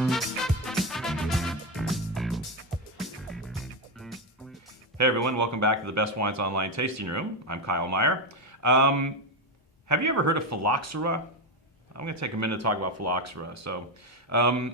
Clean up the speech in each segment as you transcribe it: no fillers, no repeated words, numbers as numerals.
Hey everyone, welcome back to the Best Wines Online Tasting Room. I'm Kyle Meyer. Have you ever heard of phylloxera? I'm going to take a minute to talk about phylloxera. So, a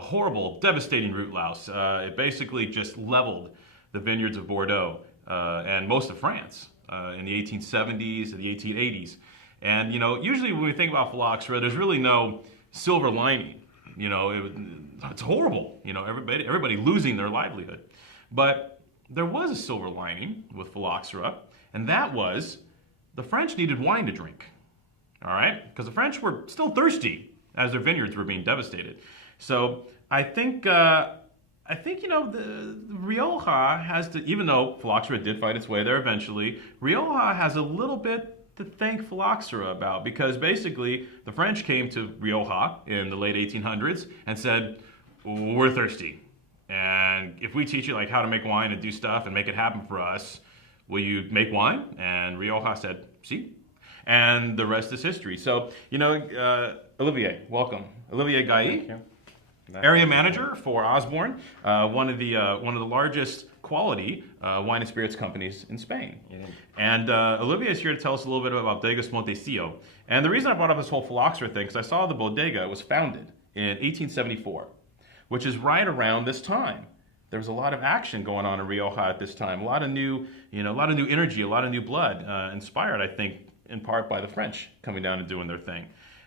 horrible, devastating root louse. It basically just leveled the vineyards of Bordeaux and most of France in the 1870s and the 1880s. And, usually when we think about phylloxera, there's really no silver lining. It's horrible. Everybody losing their livelihood. But there was a silver lining with phylloxera, and that was the French needed wine to drink. All right? Because the French were still thirsty as their vineyards were being devastated. So I think the Rioja has to, even though phylloxera did fight its way there eventually, Rioja has a little bit to thank phylloxera about, because basically the French came to Rioja in the late 1800s and said, we're thirsty. And if we teach you like how to make wine and do stuff and make it happen for us, will you make wine? And Rioja said, "Si." And the rest is history. So, Olivier, welcome. Olivier Gailly, area manager for Osborne, one of the largest quality wine and spirits companies in Spain. Yeah. And Olivier is here to tell us a little bit about Bodegas Montecillo. And the reason I brought up this whole phylloxera thing, because I saw the bodega was founded in 1874. Which is right around this time. There was a lot of action going on in Rioja at this time. A lot of new energy, a lot of new blood, inspired, I think, in part by the French coming down and doing their thing.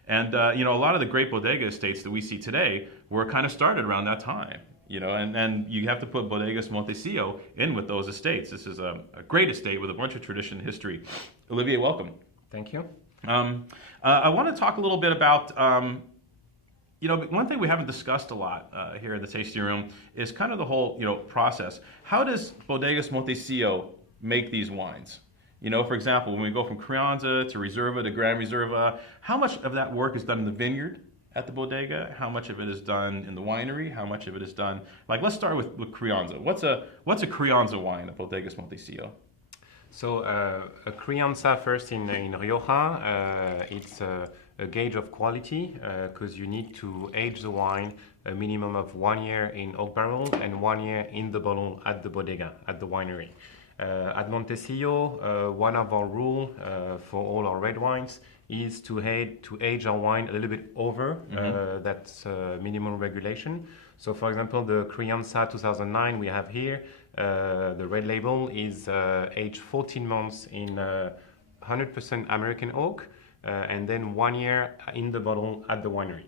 And a lot of the great bodega estates that we see today were kind of started around that time. And you have to put Bodegas Montecillo in with those estates. This is a great estate with a bunch of tradition and history. Olivier, welcome. Thank you. I want to talk a little bit about. One thing we haven't discussed a lot here in the tasting room is kind of the whole, process. How does Bodegas Montecillo make these wines? For example, when we go from Crianza to Reserva to Gran Reserva, how much of that work is done in the vineyard at the bodega? How much of it is done in the winery? How much of it is done? Let's start with Crianza. What's a Crianza wine at Bodegas Montecillo? So a Crianza first in Rioja, it's a gauge of quality because you need to age the wine a minimum of 1 year in oak barrel and 1 year in the bottle at the bodega, at the winery. At Montecillo, one of our rules for all our red wines is to age our wine a little bit over that minimum regulation. So for example, the Crianza 2009 we have here, the red label is aged 14 months in 100% American oak, and then 1 year in the bottle at the winery.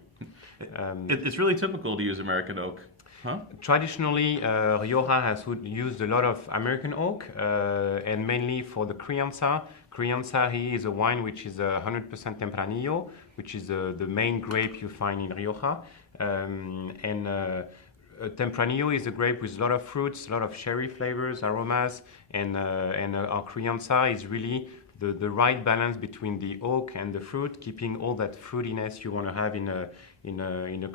It's really typical to use American oak. Huh? Traditionally, Rioja has used a lot of American oak, and mainly for the Crianza. Crianza here is a wine which is 100% Tempranillo, which is the main grape you find in Rioja. Tempranillo is a grape with a lot of fruits, a lot of cherry flavors, aromas, and our Crianza is really the right balance between the oak and the fruit, keeping all that fruitiness you want to have in a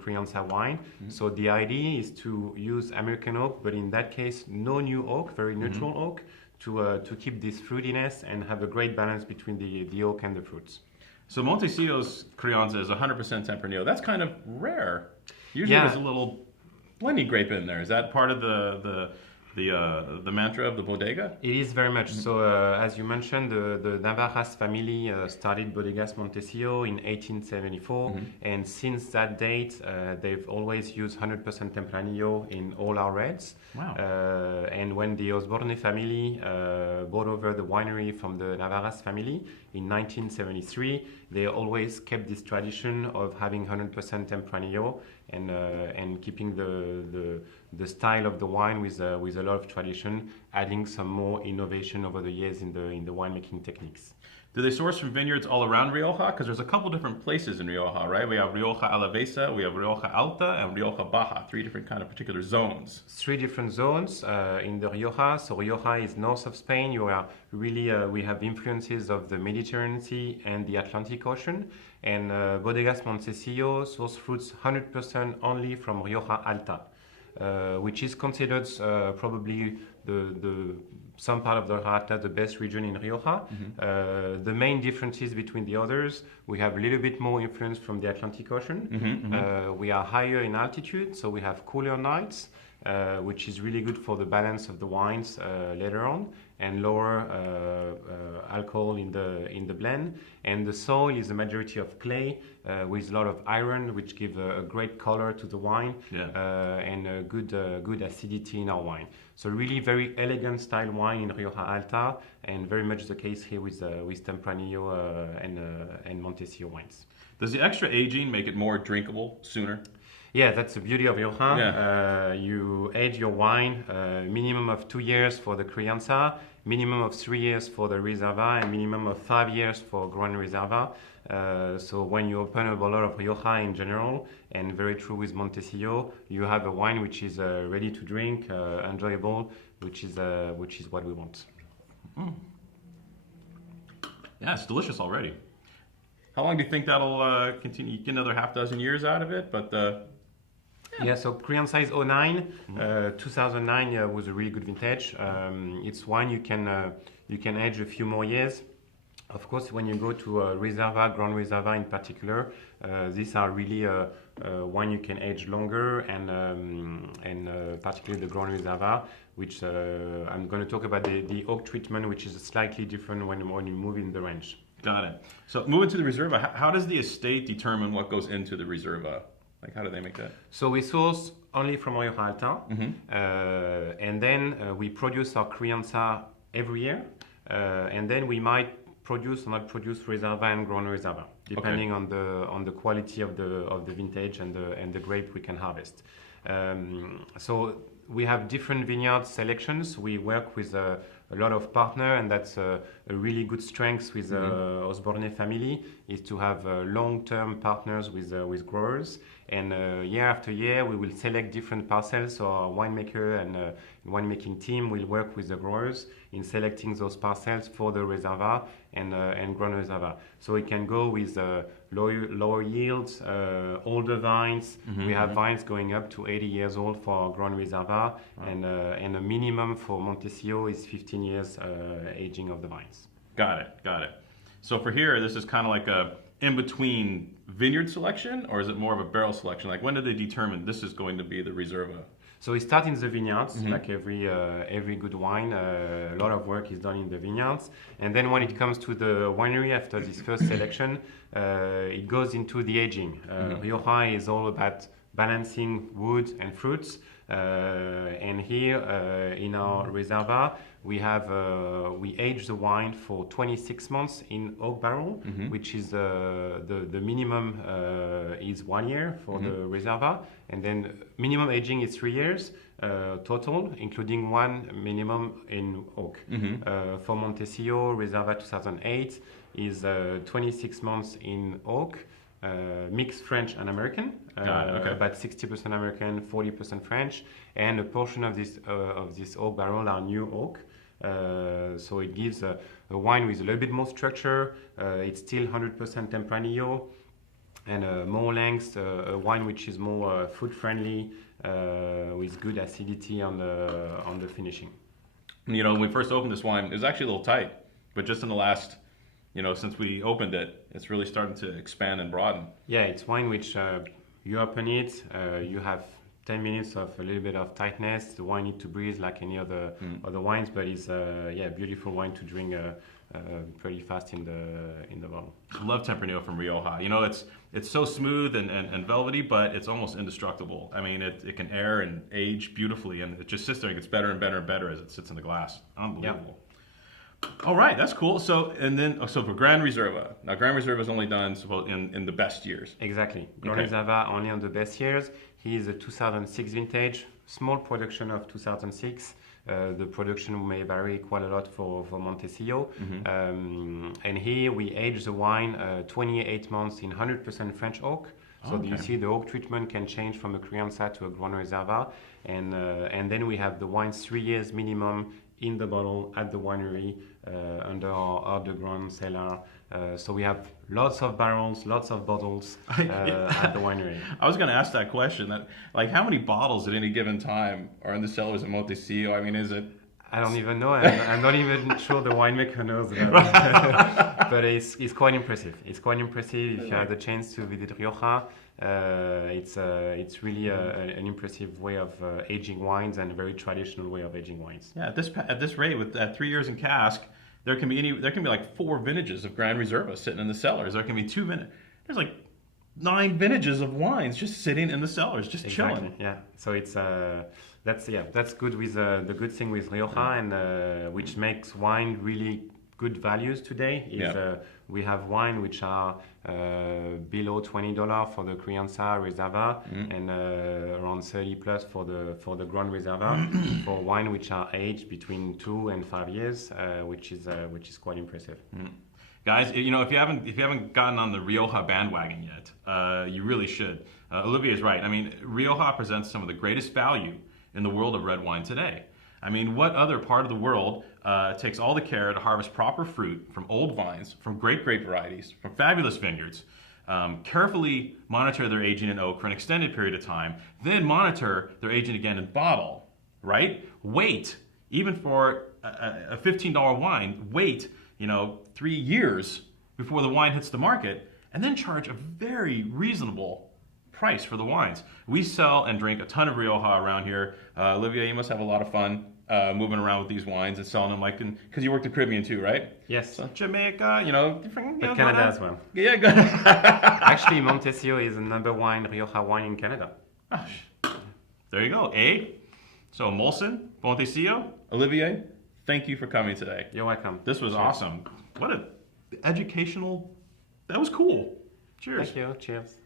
Crianza wine. Mm-hmm. So the idea is to use American oak, but in that case, no new oak, very neutral oak, to keep this fruitiness and have a great balance between the oak and the fruits. So Montecillo's Crianza is 100% Tempranillo. That's kind of rare. Usually there's a little plenty grape in there. Is that part of the mantra of the bodega? It is very much. So as you mentioned, the Navarras family started Bodegas Montecillo in 1874, and since that date, they've always used 100% Tempranillo in all our reds. Wow. And when the Osborne family bought over the winery from the Navarras family in 1973, they always kept this tradition of having 100% Tempranillo and keeping the style of the wine with a lot of tradition, adding some more innovation over the years in the winemaking techniques. Do they source from vineyards all around Rioja? Because there's a couple different places in Rioja, right? We have Rioja Alavesa, we have Rioja Alta, and Rioja Baja, three different kind of particular zones. Three different zones in the Rioja. So Rioja is north of Spain. You are really, we have influences of the Mediterranean Sea and the Atlantic Ocean. And Bodegas Montecillo source fruits 100% only from Rioja Alta. which is considered probably the some part of the Rioja the best region in Rioja. The main differences between the others, we have a little bit more influence from the Atlantic Ocean. We are higher in altitude, so we have cooler nights, which is really good for the balance of the wines later on, and lower alcohol in the blend. And the soil is a majority of clay with a lot of iron, which give a great color to the wine, and a good acidity in our wine. So really very elegant style wine in Rioja Alta, and very much the case here with Tempranillo and Montecillo wines. Does the extra aging make it more drinkable sooner? Yeah, that's the beauty of Rioja. You age your wine minimum of 2 years for the Crianza, minimum of 3 years for the Reservoir, and minimum of 5 years for Gran Reserva. So when you open a bottle of Rioja in general, and very true with Montecillo, you have a wine which is ready to drink, enjoyable, which is what we want. Yeah, it's delicious already. How long do you think that'll continue? You get another half dozen years out of it, but yeah, so Crianza is 09. 2009 was a really good vintage. It's wine you can age a few more years. Of course, when you go to Reserva, Gran Reserva in particular, these are really wine you can age longer, and particularly the Gran Reserva, which I'm going to talk about the oak treatment, which is slightly different when you move in the range. Got it. So moving to the Reserva, how does the estate determine what goes into the Reserva? Like, how do they make that? So we source only from Rioja Alta, and then we produce our Crianza every year, and then we might produce or not produce Reserva and Gran Reserva, depending on the quality of the vintage and the grape we can harvest. So we have different vineyard selections. We work with a lot of partners, and that's a really good strength with Osborne family, is to have long-term partners with growers. And year after year, we will select different parcels. So our winemaker and winemaking team will work with the growers in selecting those parcels for the Reservoir and Gran Reserva. So we can go with lower yields, older vines. We have vines going up to 80 years old for Gran Reserva, and a minimum for Montecillo is 15 years aging of the vines. Got it. So for here, this is kind of like a in-between vineyard selection, or is it more of a barrel selection? Like, when do they determine this is going to be the Reserva? So we start in the vineyards, like every good wine. A lot of work is done in the vineyards, and then when it comes to the winery, after this first selection, it goes into the aging. Rioja is all about balancing wood and fruits, and here in our Reserva, we age the wine for 26 months in oak barrel, which is the minimum is 1 year for the Reserva, and then minimum aging is 3 years total, including one minimum in oak. For Montecillo, Reserva 2008 is 26 months in oak. Mixed French and American, about 60% American, 40% French, and a portion of this oak barrel are new oak. So it gives a wine with a little bit more structure. It's still 100% Tempranillo, and more length. A wine which is more food friendly, with good acidity on the finishing. You know, when we first opened this wine, it was actually a little tight, but just in the last, since we opened it, it's really starting to expand and broaden. Yeah, it's wine which you open it, you have 10 minutes of a little bit of tightness. The wine needs to breathe like any other wines, but it's beautiful wine to drink pretty fast in the bottle. I love Tempranillo from Rioja. It's so smooth and velvety, but it's almost indestructible. I mean, it can air and age beautifully, and it just sits there and gets better and better and better as it sits in the glass. Unbelievable. Yeah. All right, that's cool. So for Gran Reserva. Now, Gran Reserva is only done in the best years. Exactly. Gran Reserva only on the best years. He is a 2006 vintage, small production of 2006. The production may vary quite a lot for Montecillo. And here we age the wine 28 months in 100% French oak. So you see the oak treatment can change from a Crianza to a Gran Reserva. And then we have the wine 3 years minimum in the bottle at the winery under our de Grand cellar So we have lots of barrels, lots of bottles at the winery. I was going to ask that question. That like, how many bottles at any given time are in the cellars at Montecillo? I mean, is it? I don't even know. I'm not even sure the winemaker knows about it. But it's quite impressive. It's quite impressive if you have the chance to visit Rioja. It's really an impressive way of aging wines and a very traditional way of aging wines. Yeah, at this rate, with at 3 years in cask, there can be like 4 vintages of Gran Reserva sitting in the cellars. There can be there's like 9 vintages of wines just sitting in the cellars, just chilling. Yeah. So it's that's good with the good thing with Rioja and which makes wine really good values today is we have wine which are below $20 for the Crianza Reserva and around 30 plus for the Gran Reserva for wine which are aged between 2 and 5 years, which is quite impressive. Guys, you know, if you haven't gotten on the Rioja bandwagon yet, you really should. Olivier is right. I mean, Rioja presents some of the greatest value in the world of red wine today. I mean, what other part of the world takes all the care to harvest proper fruit from old vines, from great grape varieties, from fabulous vineyards, carefully monitor their aging in oak for an extended period of time, then monitor their aging again in bottle, right? Wait, even for a $15 wine, wait, 3 years before the wine hits the market, and then charge a very reasonable price for the wines. We sell and drink a ton of Rioja around here. Olivier, you must have a lot of fun moving around with these wines and selling them, like, because you work the Caribbean too, right? Yes. So Jamaica, different. But Canada as well. Yeah, good. Actually, Montecillo is the #1 Rioja wine in Canada. There you go. So Molson, Montecillo, Olivier, thank you for coming today. You're welcome. This was awesome. What a educational. That was cool. Cheers. Thank you. Cheers.